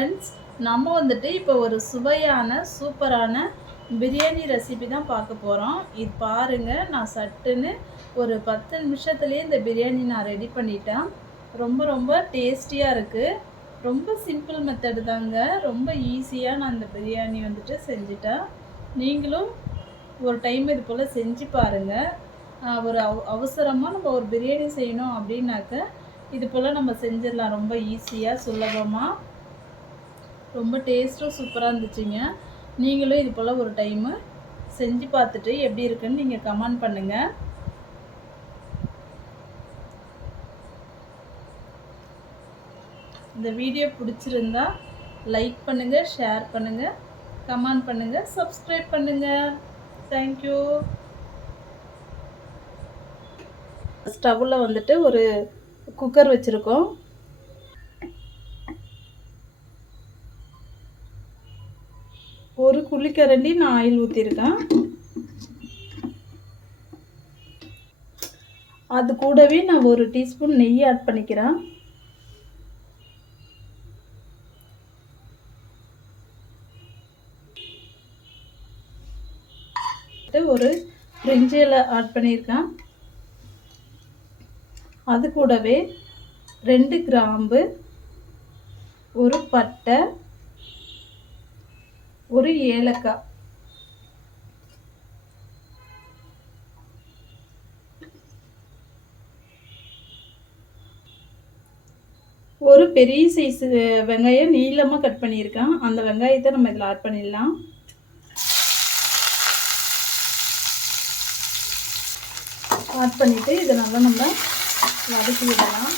Friends, நம்ம வந்துட்டு இப்போ ஒரு சுவையான சூப்பரான பிரியாணி ரெசிபி தான் பார்க்க போகிறோம். இது பாருங்கள், நான் சட்டுன்னு ஒரு 10 நிமிஷத்துலேயே இந்த பிரியாணி நான் ரெடி பண்ணிட்டேன். ரொம்ப ரொம்ப டேஸ்டியாக இருக்குது. ரொம்ப சிம்பிள் மெத்தடு தாங்க. ரொம்ப ஈஸியாக நான் இந்த பிரியாணி வந்துட்டு செஞ்சுட்டேன். நீங்களும் ஒரு டைம் இது போல் செஞ்சு பாருங்கள். ஒரு அவசரமாக நம்ம ஒரு பிரியாணி செய்யணும் அப்படின்னாக்க இது போல் நம்ம செஞ்சிடலாம். ரொம்ப ஈஸியாக சுலபமாக ரொம்ப டேஸ்ட்டும் சூப்பராக இருந்துச்சுங்க. நீங்களும் இது போல் ஒரு டைமு செஞ்சு பார்த்துட்டு எப்படி இருக்குன்னு நீங்கள் கமெண்ட் பண்ணுங்கள். இந்த வீடியோ பிடிச்சிருந்தா லைக் பண்ணுங்கள், ஷேர் பண்ணுங்கள், கமெண்ட் பண்ணுங்கள், சப்ஸ்கிரைப் பண்ணுங்கள். தேங்க்யூ. ஸ்டவ்வில் வந்துட்டு ஒரு குக்கர் வச்சுருக்கோம். ஒரு குழிக்கரண்டி நான் ஆயில் ஊற்றிருக்கேன். அது கூடவே நான் ஒரு டீஸ்பூன் நெய் ஆட் பண்ணிக்கிறேன். ஒரு பிரிஞ்சி இலை ஆட் பண்ணியிருக்கேன். அது கூடவே 2 கிராம்பு, ஒரு பட்டை, ஒரு ஏலக்காய், ஒரு பெரிய சைஸ் வெங்காயம் நீளமாக கட் பண்ணியிருக்கேன். அந்த வெங்காயத்தை நம்ம இதில் ஆட் பண்ணிடலாம். ஆட் பண்ணிவிட்டு இதை நல்லா நம்ம வதக்கி விடலாம்.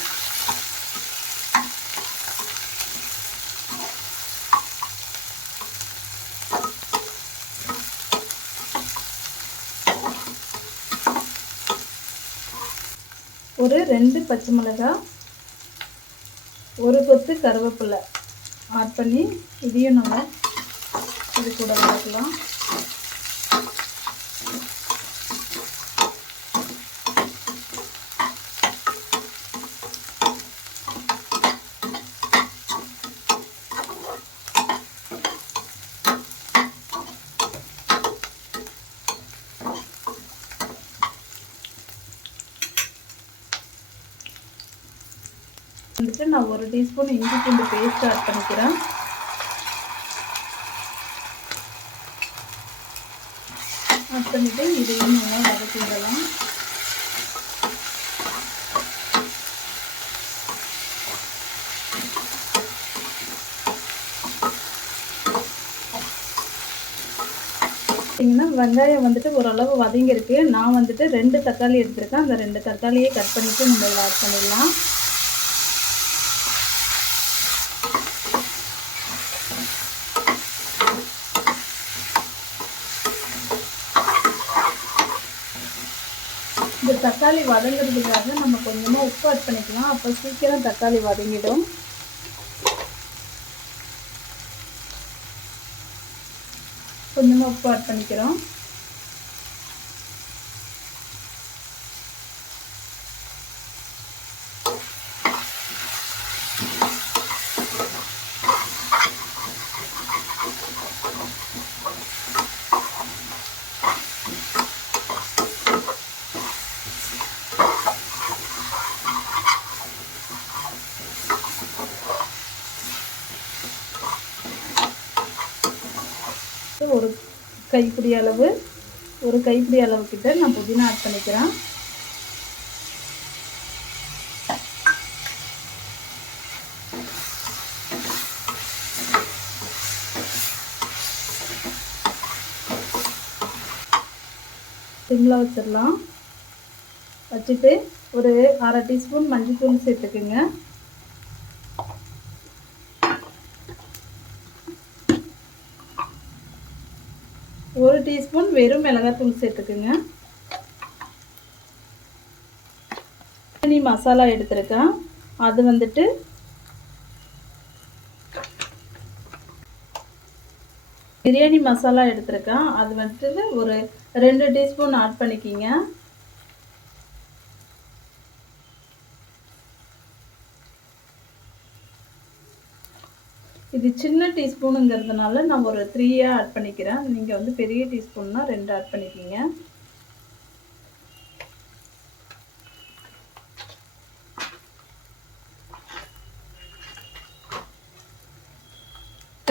ஒரு 2 பச்சை மிளகாய், ஒரு கொத்து கருவேப்பிலை ஆட் பண்ணி இதையும் நம்ம இது கூட வதக்கலாம். வந்துட்டு நான் ஒரு டீஸ்பூன் இஞ்சி பூண்டு பேஸ்ட் ஆட் பண்ணிக்கிறேன். ஆட் பண்ணிவிட்டு இதையும் நல்லா வதக்கி விடலாம். பார்த்தீங்கன்னா வெங்காயம் வந்துட்டு ஓரளவு வதங்கிருக்கு. நான் வந்துட்டு 2 தக்காளி எடுத்திருக்கேன். அந்த 2 தக்காளியை கட் பண்ணிவிட்டு நம்ம இதில் ஆட் பண்ணிடலாம். இந்த தக்காளி வதங்கிறதுக்காக நம்ம கொஞ்சமாக உப்பு ஆட் பண்ணிக்கலாம். அப்போ சீக்கிரம் தக்காளி வதங்கிடும். கொஞ்சமாக உப்பு ஆட் பண்ணிக்கிறோம். ஒரு கைப்பிடி அளவு கிட்ட நான் புதினா ஆட் பண்ணிக்கிறேன். சிம்மில் வச்சிடலாம். வச்சுட்டு ஒரு 1/2 டீஸ்பூன் மஞ்சள்தூள் சேர்த்துக்குங்க. ஒரு டீஸ்பூன் வெறும் மிளகாய்த்தூள் சேர்த்துக்குங்க. பிரியாணி மசாலா எடுத்திருக்கேன். அது வந்துட்டு பிரியாணி மசாலா எடுத்திருக்கேன். அது வந்துட்டு ஒரு 2 டீஸ்பூன் ஆட் பண்ணிக்கிங்க. இது சின்ன டீஸ்பூனுங்கிறதுனால நான் ஒரு 3 ஆட் பண்ணிக்கிறேன். நீங்கள் வந்து பெரிய டீஸ்பூன்னா 2 ஆட் பண்ணிக்கிங்க.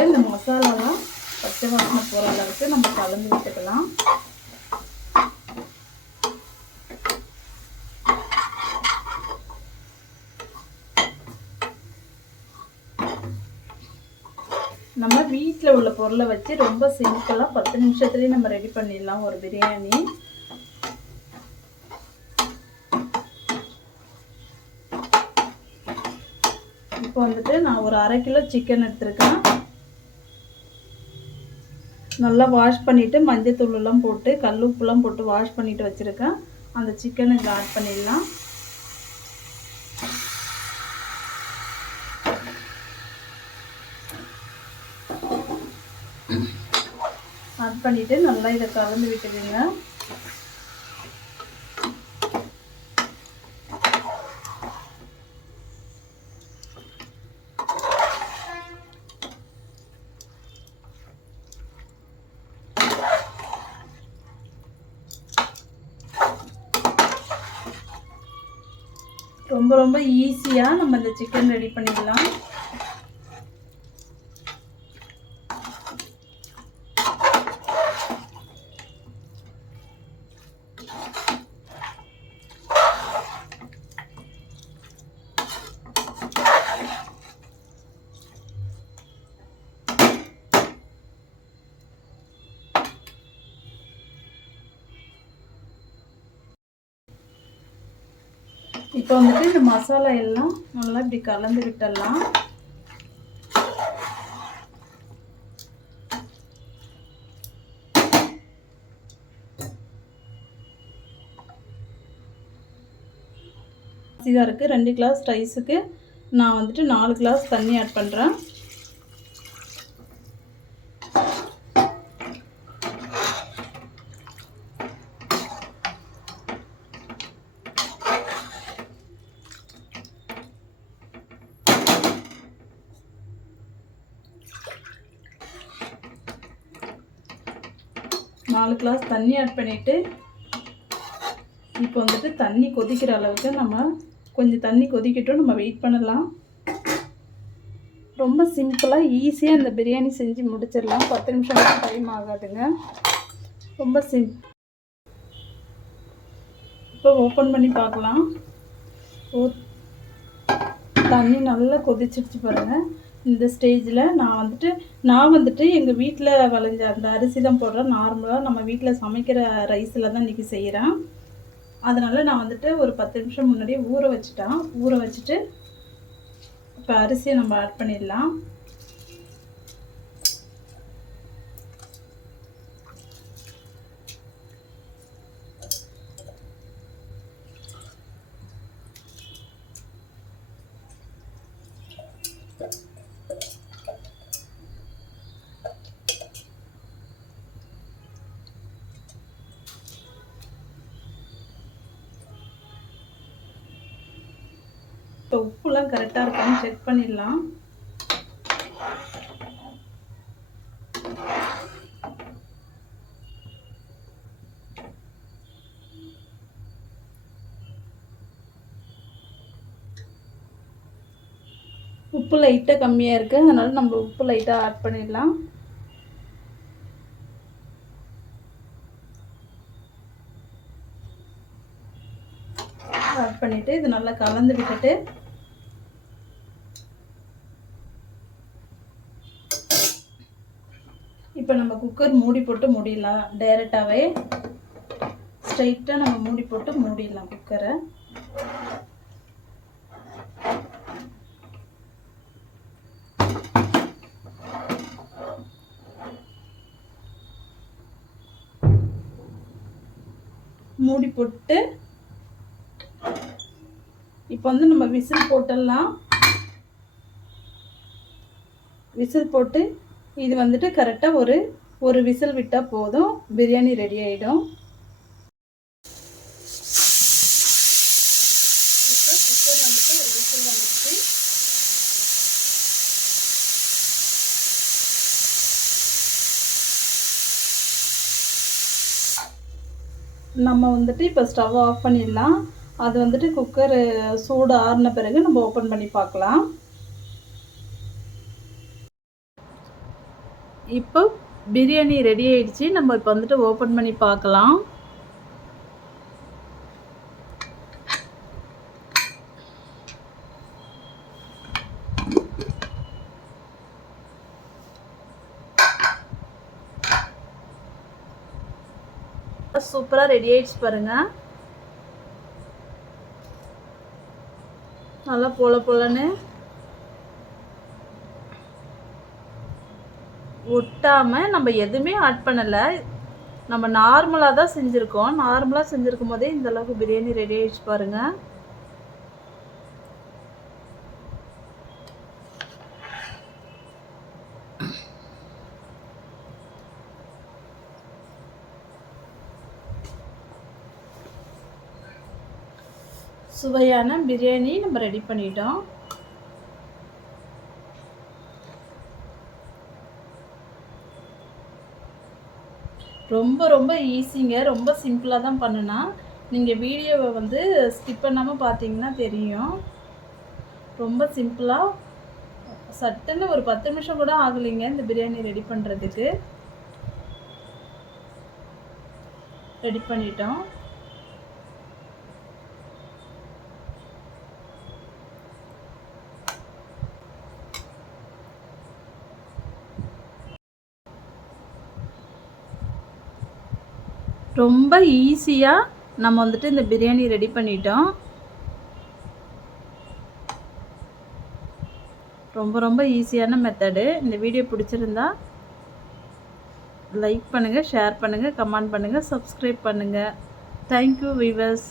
இந்த மசாலாலாம் பச்சை வாசனை போகிற அளவுக்கு நம்ம கலந்து விட்டுக்கலாம். நம்ம வீட்டில் உள்ள பொருளை வச்சு ரொம்ப சிம்பிளாக 10 நிமிஷத்துலேயே நம்ம ரெடி பண்ணிடலாம் ஒரு பிரியாணி. இப்போ வந்துட்டு நான் ஒரு 1/2 கிலோ சிக்கன் எடுத்துருக்கேன். நல்லா வாஷ் பண்ணிவிட்டு மஞ்சத்தூள்லாம் போட்டு கல் உப்புலாம் போட்டு வாஷ் பண்ணிவிட்டு வச்சுருக்கேன். அந்த சிக்கனை இதில் ஆட் பண்ணிடலாம். ஆட் பண்ணிவிட்டு நல்லா இதை கலந்து விட்டுடுங்க. ரொம்ப ரொம்ப ஈஸியாக நம்ம இந்த சிக்கன் ரெடி பண்ணிடலாம். இப்போ வந்துட்டு இந்த மசாலா எல்லாம் நல்லா இப்படி கலந்து விட்டுடலாம். இதாக இருக்குது. 2 கிளாஸ் ரைஸுக்கு நான் வந்துட்டு 4 கிளாஸ் தண்ணி ஆட் பண்ணுறேன். நாலு கிளாஸ் தண்ணி ஆட் பண்ணிவிட்டு இப்போ வந்துட்டு தண்ணி கொதிக்கிற அளவுக்கு நம்ம கொஞ்சம் தண்ணி கொதிக்கட்டும், நம்ம வெயிட் பண்ணலாம். ரொம்ப சிம்பிளாக ஈஸியாக இந்த பிரியாணி செஞ்சு முடிச்சிடலாம். 10 நிமிஷம் டைம் ஆகாதுங்க. ரொம்ப இப்போ ஓப்பன் பண்ணி பார்க்கலாம். தண்ணி நல்லா கொதிச்சிடுச்சு பாருங்கள். இந்த ஸ்டேஜில் நான் வந்துட்டு எங்கள் வீட்டில் விளைஞ்ச அந்த அரிசி தான் போடுறேன். நார்மலாக நம்ம வீட்டில் சமைக்கிற ரைஸில் தான் இன்றைக்கி செய்கிறேன். அதனால் நான் வந்துட்டு ஒரு 10 நிமிஷம் முன்னாடியே ஊற வச்சுட்டு இப்போ அரிசியை நம்ம ஆட் பண்ணிடலாம். இப்போ உப்புலாம் கரெக்டாக இருக்கான்னு செக் பண்ணிடலாம். உப்பு லைட்டாக கம்மியாக இருக்குது, அதனால் நம்ம உப்பு லைட்டாக ஆட் பண்ணிடலாம். ஆட் பண்ணிவிட்டு இது நல்லா கலந்து விட்டுட்டு இப்போ நம்ம குக்கர் மூடி போட்டு மூடிடலாம். டைரெக்டாகவே ஸ்ட்ரைட்டாக நம்ம மூடி போட்டு மூடிடலாம் குக்கரை. மூடி போட்டு இப்போ வந்து நம்ம விசில் போட்டுடலாம். விசில் போட்டு இது வந்துட்டு கரெக்டாக ஒரு விசில் விட்டால் போதும், பிரியாணி ரெடி ஆகிடும். இப்போ குக்கர் வந்துட்டு ஒரு விசில் வந்துச்சு. நம்ம வந்துட்டு இப்போ ஸ்டவ் ஆஃப் பண்ணிடலாம். அது வந்துட்டு குக்கர் சூடு ஆறின பிறகு நம்ம ஓப்பன் பண்ணி பார்க்கலாம். இப்போ பிரியாணி ரெடி ஆயிடுச்சு. நம்ம இப்போ வந்துட்டு ஓப்பன் பண்ணி பார்க்கலாம். சூப்பராக ரெடி ஆயிடுச்சு பாருங்க. நல்லா பொல பொலன்னு ஒட்டாமல் நம்ம எதுவுமே ஆட் பண்ணலை. நம்ம நார்மலாக தான் செஞ்சுருக்கோம். நார்மலாக செஞ்சுருக்கும் போதே இந்த அளவுக்கு பிரியாணி ரெடி ஆயிடுச்சு பாருங்கள். சுவையான பிரியாணி நம்ம ரெடி பண்ணிட்டோம். ரொம்ப ரொம்ப ஈஸிங்க. ரொம்ப சிம்பிளாக தான் பண்ணுனா. நீங்கள் வீடியோவை வந்து ஸ்கிப் பண்ணாமல் பார்த்தீங்கன்னா தெரியும். ரொம்ப சிம்பிளாக சட்டுன்னு ஒரு 10 நிமிஷம் கூட ஆகலைங்க இந்த பிரியாணி ரெடி பண்ணுறதுக்கு. ரெடி பண்ணிட்டோம். ரொம்ப ஈஸியாக நம்ம வந்துட்டு இந்த பிரியாணி ரெடி பண்ணிட்டோம். ரொம்ப ரொம்ப ஈஸியான மெத்தடு. இந்த வீடியோ பிடிச்சிருந்தா லைக் பண்ணுங்கள், ஷேர் பண்ணுங்கள், கமெண்ட் பண்ணுங்கள், சப்ஸ்கிரைப் பண்ணுங்கள். Thank you viewers.